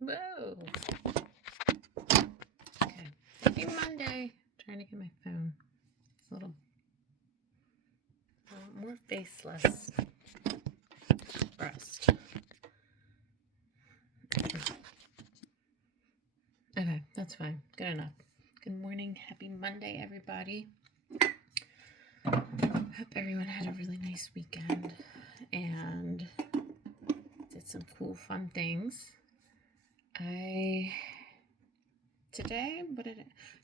Whoa. Okay. Happy Monday. Trying to get my phone. It's a little more faceless. Breast. Okay, that's fine. Good enough. Good morning. Happy Monday, everybody. Hope everyone had a really nice weekend and did some cool, fun things. Today,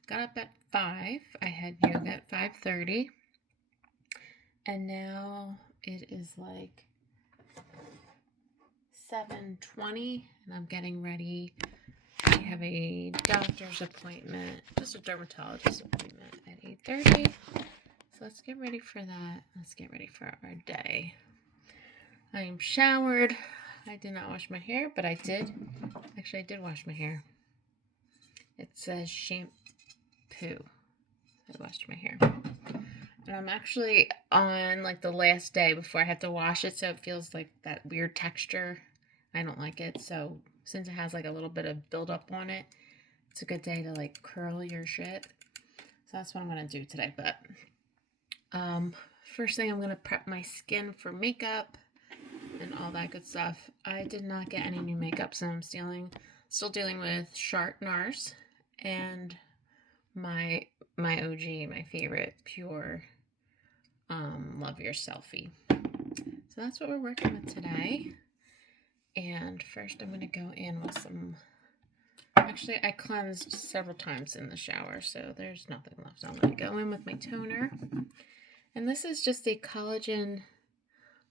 got up at 5. I had yoga at 5:30. And now it is like 7:20 and I'm getting ready. I have a doctor's appointment, just a dermatologist appointment at 8:30. So let's get ready for that. Let's get ready for our day. I am showered. I did not wash my hair, but I did. Actually, I did wash my hair. It says shampoo. I washed my hair. And I'm actually on like the last day before I have to wash it, so it feels like that weird texture. I don't like it. So since it has like a little bit of buildup on it, it's a good day to like curl your shit. So that's what I'm going to do today. But first thing, I'm going to prep my skin for makeup and all that good stuff. I did not get any new makeup, so I'm still dealing with Sharp NARS and my OG, my favorite, Pure Love Your Selfie. So that's what we're working with today. And first I'm going to go in with some... Actually, I cleansed several times in the shower, so there's nothing left. So I'm going to go in with my toner. And this is just a collagen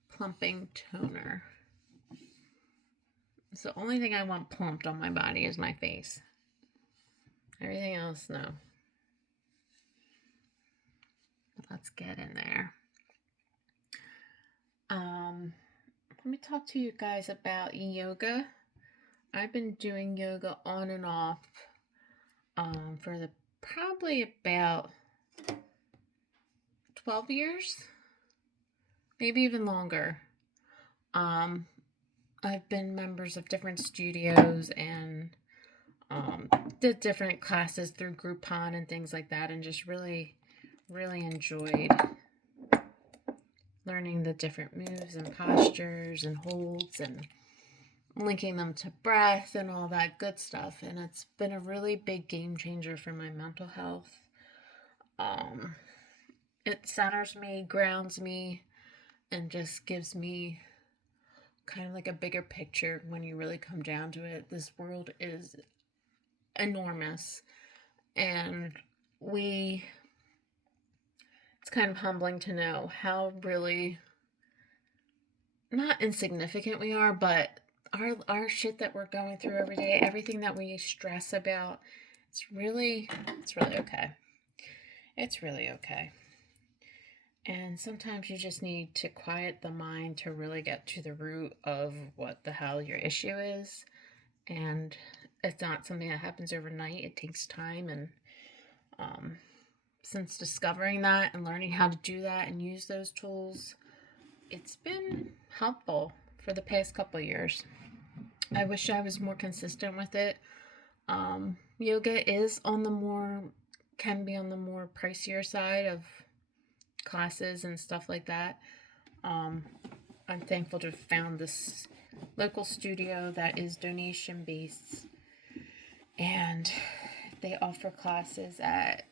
plumping toner. It's the only thing I want plumped on my body is my face. Everything else, no. But let's get in there. Let me talk to you guys about yoga. I've been doing yoga on and off for probably about 12 years, maybe even longer. I've been members of different studios and did different classes through Groupon and things like that, and just really, really enjoyed learning the different moves and postures and holds and linking them to breath and all that good stuff. And it's been a really big game changer for my mental health. It centers me, grounds me, and just gives me kind of like a bigger picture when you really come down to it. This world is enormous, and it's kind of humbling to know how really not insignificant we are, but our shit that we're going through every day, everything that we stress about, it's really okay. It's really okay. And sometimes you just need to quiet the mind to really get to the root of what the hell your issue is. And it's not something that happens overnight. It takes time. And since discovering that and learning how to do that and use those tools, it's been helpful for the past couple of years. I wish I was more consistent with it. Yoga can be on the more pricier side of classes and stuff like that. I'm thankful to have found this local studio that is donation based, and they offer classes at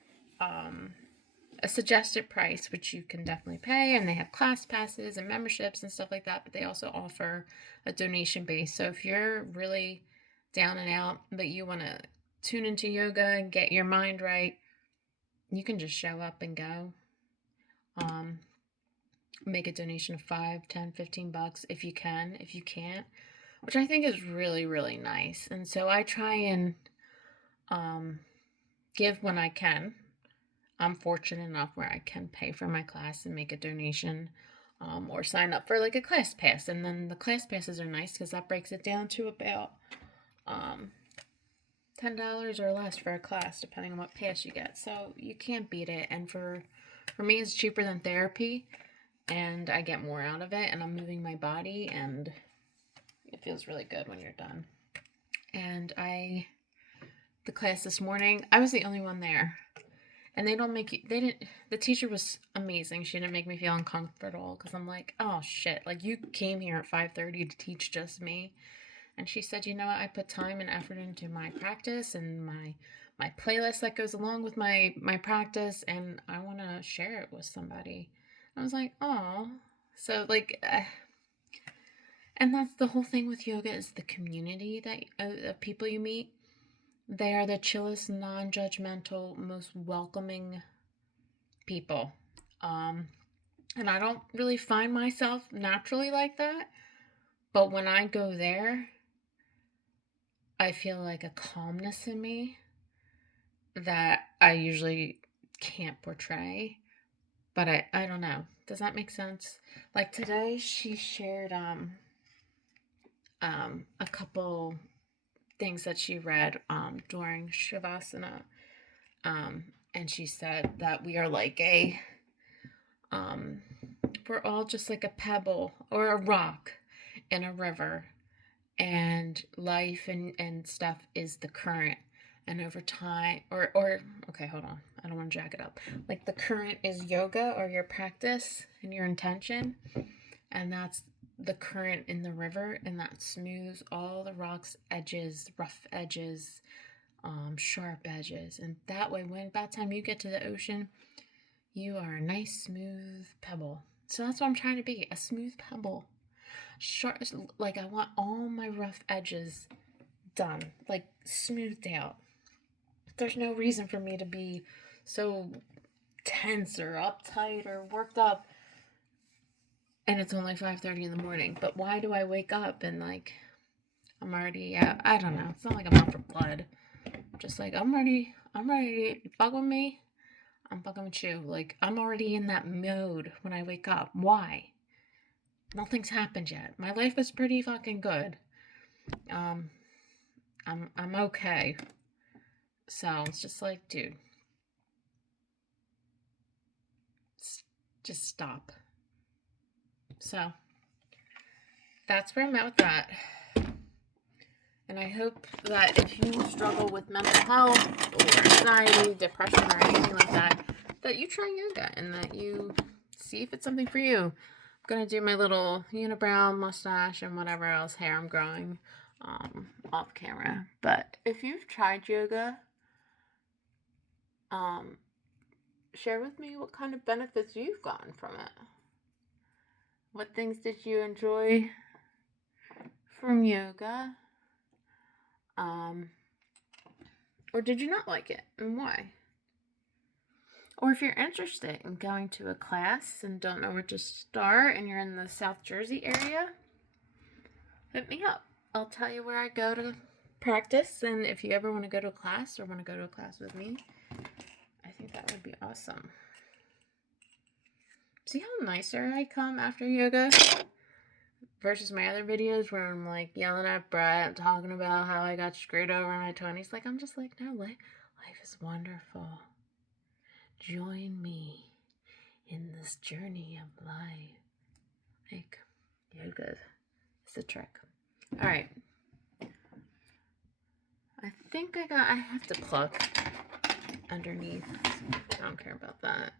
a suggested price, which you can definitely pay, and they have class passes and memberships and stuff like that, but they also offer a donation base. So if you're really down and out but you want to tune into yoga and get your mind right, you can just show up and go. Make a donation of $5, $10, $15 if you can. If you can't, which I think is really, really nice. And so I try and give when I can. I'm fortunate enough where I can pay for my class and make a donation, or sign up for like a class pass. And then the class passes are nice because that breaks it down to about $10 or less for a class, depending on what pass you get. So you can't beat it. And for me, it's cheaper than therapy, and I get more out of it, and I'm moving my body, and it feels really good when you're done. And and the class this morning, I was the only one there. And the teacher was amazing. She didn't make me feel uncomfortable because I'm like, oh shit, like you came here at 5:30 to teach just me. And she said, you know what, I put time and effort into my practice and my playlist that goes along with my practice, and I want to share it with somebody. I was like, oh. So like and that's the whole thing with yoga, is the community that of people you meet. They are the chillest, non-judgmental, most welcoming people. And I don't really find myself naturally like that, but when I go there, I feel like a calmness in me that I usually can't portray. But I don't know. Does that make sense? Like today, she shared a couple things that she read during Shavasana. And she said that we are like we're all just like a pebble or a rock in a river, and life and stuff is the current. And over time, or okay, hold on, I don't want to jack it up. Like the current is yoga or your practice and your intention, and that's the current in the river, and that smooths all the rocks edges, rough edges, sharp edges, and that way when by the time you get to the ocean, you are a nice smooth pebble. So that's what I'm trying to be, a smooth pebble. Sharp, like I want all my rough edges done, like smoothed out. There's no reason for me to be so tense or uptight or worked up, and it's only 5:30 in the morning. But why do I wake up and like I'm already I don't know. It's not like I'm out for blood. Just like I'm ready. You fuck with me, I'm fucking with you. Like I'm already in that mode when I wake up. Why? Nothing's happened yet. My life is pretty fucking good. I'm okay. So it's just like, dude, just stop. So that's where I'm at with that. And I hope that if you struggle with mental health or anxiety, depression, or anything like that, that you try yoga and that you see if it's something for you. I'm going to do my little unibrow, mustache, and whatever else hair I'm growing off camera. But if you've tried yoga, share with me what kind of benefits you've gotten from it. What things did you enjoy from yoga? Or did you not like it, and why? Or if you're interested in going to a class and don't know where to start and you're in the South Jersey area, hit me up. I'll tell you where I go to practice, and if you ever want to go to a class or want to go to a class with me, I think that would be awesome. See how nicer I come after yoga versus my other videos where I'm like yelling at Brett, talking about how I got screwed over in my 20s. Like I'm just like, no, life is wonderful. Join me in this journey of life. Like yoga is the trick. All right. I think I have to plug underneath. I don't care about that.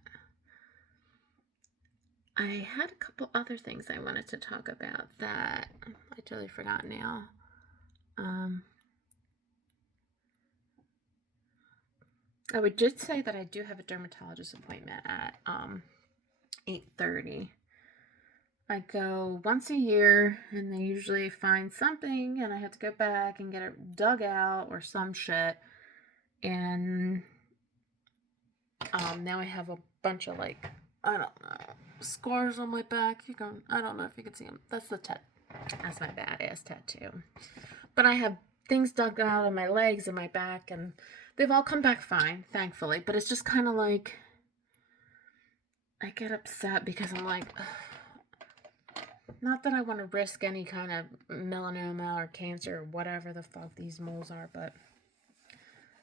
I had a couple other things I wanted to talk about that I totally forgot now. I would just say that I do have a dermatologist appointment at 8:30. I go once a year, and they usually find something, and I have to go back and get it dug out or some shit. And now I have a bunch of like, I don't know, scars on my back. I don't know if you can see them. That's my badass tattoo. But I have things dug out of my legs and my back, and they've all come back fine, thankfully. But it's just kind of like, I get upset because I'm like, ugh. Not that I want to risk any kind of melanoma or cancer or whatever the fuck these moles are, but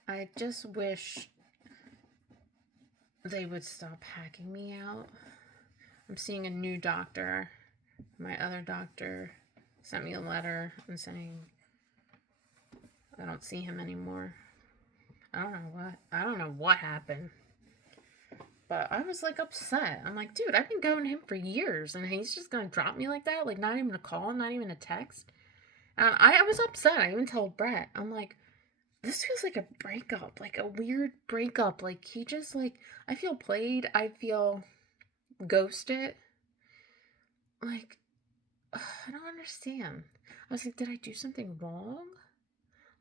I just wish they would stop hacking me out. I'm seeing a new doctor. My other doctor sent me a letter and saying I don't see him anymore. I don't know what happened. But I was like upset. I'm like, dude, I've been going to him for years and he's just gonna drop me like that? Like, not even a call, not even a text. And I was upset. I even told Brett, I'm like, this feels like a breakup, like a weird breakup. Like, he just, like, I feel played. I feel ghosted. Like, I don't understand. I was like, did I do something wrong?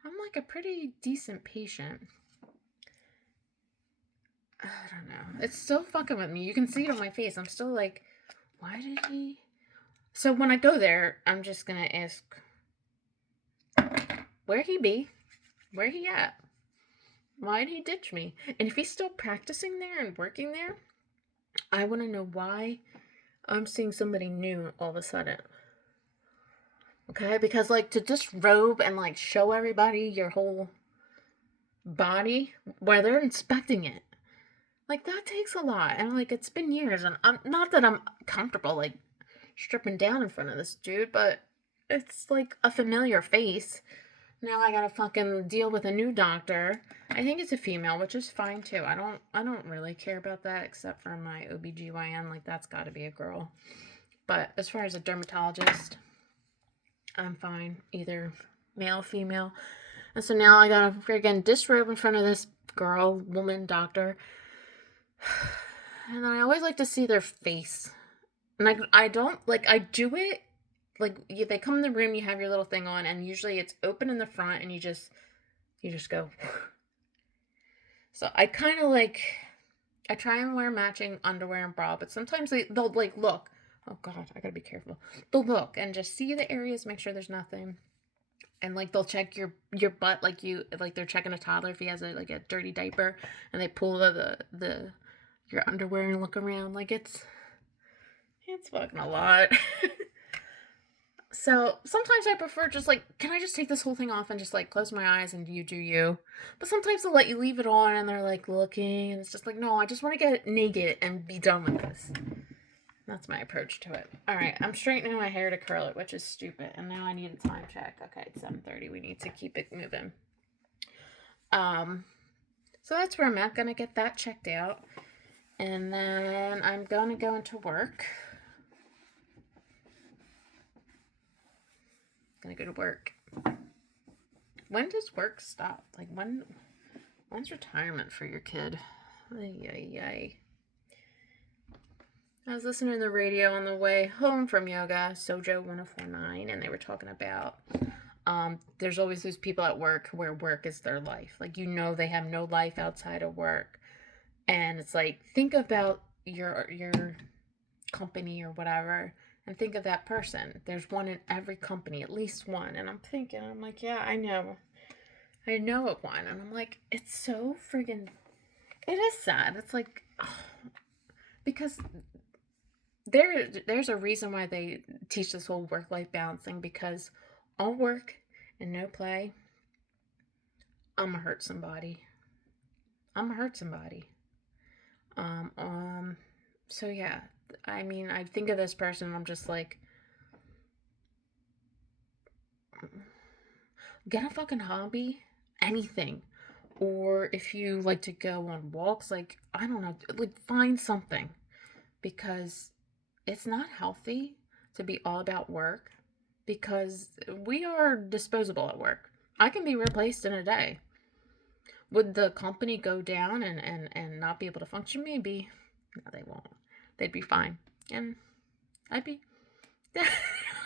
I'm like a pretty decent patient. I don't know. It's still fucking with me. You can see it on my face. I'm still like, why did he? So when I go there, I'm just gonna ask, where he be? Where he at? Why'd he ditch me? And if he's still practicing there and working there, I want to know why I'm seeing somebody new all of a sudden. Okay? Because, like, to disrobe and, like, show everybody your whole body while they're inspecting it, like, that takes a lot. And, like, it's been years. And I'm not that I'm comfortable, like, stripping down in front of this dude, but it's, like, a familiar face. Now I gotta fucking deal with a new doctor. I think it's a female, which is fine too. I don't really care about that except for my OBGYN. Like, that's gotta be a girl. But as far as a dermatologist, I'm fine. Either male, female. And so now I gotta friggin' disrobe in front of this girl, woman, doctor. And then I always like to see their face. And I don't, like, I do it, like, they come in the room, you have your little thing on, and usually it's open in the front, and you just go. So I kind of, like, I try and wear matching underwear and bra, but sometimes they'll, like, look. Oh, God, I gotta be careful. They'll look and just see the areas, make sure there's nothing. And, like, they'll check your butt like they're checking a toddler if he has, a dirty diaper, and they pull your underwear and look around. Like, it's fucking a lot. So sometimes I prefer just, like, can I just take this whole thing off and just, like, close my eyes and you do you? But sometimes they'll let you leave it on and they're, like, looking, and it's just like, no, I just want to get naked and be done with this. That's my approach to it. All right, I'm straightening my hair to curl it, which is stupid. And now I need a time check. Okay, it's 7:30. We need to keep it moving. So that's where I'm at. Gonna get that checked out. And then I'm gonna go into work. Gonna go to work. When does work stop? Like, when's retirement for your kid? Ay. I was listening to the radio on the way home from yoga, Sojo 1049, and they were talking about there's always those people at work where work is their life. Like, they have no life outside of work. And it's like, think about your company or whatever, and think of that person. There's one in every company, at least one. And I'm like, yeah, I know of one. And I'm like, it's so friggin', it is sad. It's like, oh, because there's a reason why they teach this whole work-life balance thing, because all work and no play, I'm gonna hurt somebody. So yeah, I mean, I think of this person and I'm just like, get a fucking hobby, anything. Or if you like to go on walks, like, I don't know, like, find something. Because it's not healthy to be all about work, because we are disposable at work. I can be replaced in a day. Would the company go down and not be able to function? Maybe. No, they won't. They'd be fine. And I'd be... like,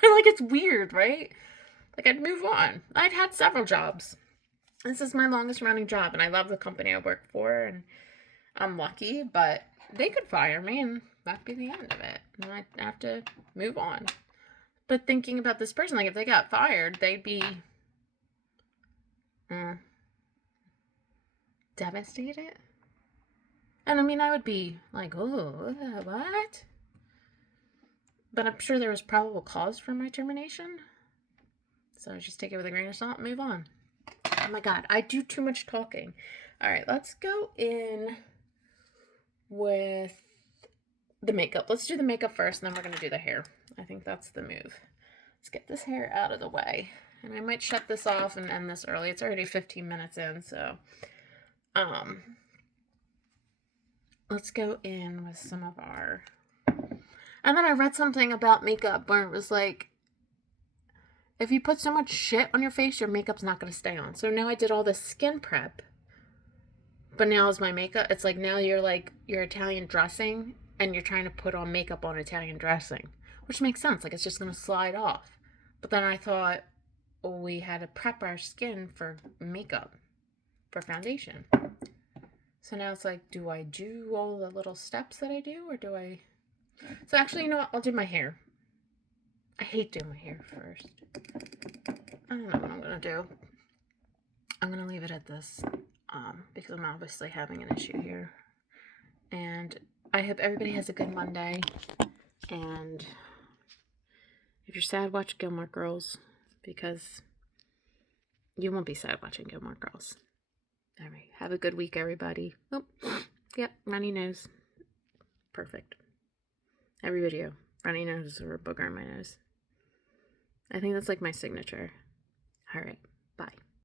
it's weird, right? Like, I'd move on. I've had several jobs. This is my longest running job, and I love the company I work for, and I'm lucky, but they could fire me, and that'd be the end of it. And I'd have to move on. But thinking about this person, like, if they got fired, they'd be devastated. And I mean, I would be like, oh, what? But I'm sure there was probable cause for my termination. So I just take it with a grain of salt and move on. Oh my God, I do too much talking. All right, let's go in with the makeup. Let's do the makeup first, and then we're going to do the hair. I think that's the move. Let's get this hair out of the way. And I might shut this off and end this early. It's already 15 minutes in, so let's go in with some of our... And then I read something about makeup where it was like, if you put so much shit on your face, your makeup's not going to stay on. So now I did all this skin prep, but now is my makeup, it's like now you're Italian dressing and you're trying to put on makeup on Italian dressing, which makes sense. Like, it's just going to slide off. But then I thought, we had to prep our skin for makeup, for foundation. So now it's like, do I do all the little steps that I do, or do I... So actually, you know what? I'll do my hair. I hate doing my hair first. I don't know what I'm going to do. I'm going to leave it at this because I'm obviously having an issue here. And I hope everybody has a good Monday. And if you're sad, watch Gilmore Girls, because you won't be sad watching Gilmore Girls. All right. Have a good week, everybody. Oh, yep. Runny nose. Perfect. Every video. Runny nose or a booger on my nose. I think that's like my signature. All right. Bye.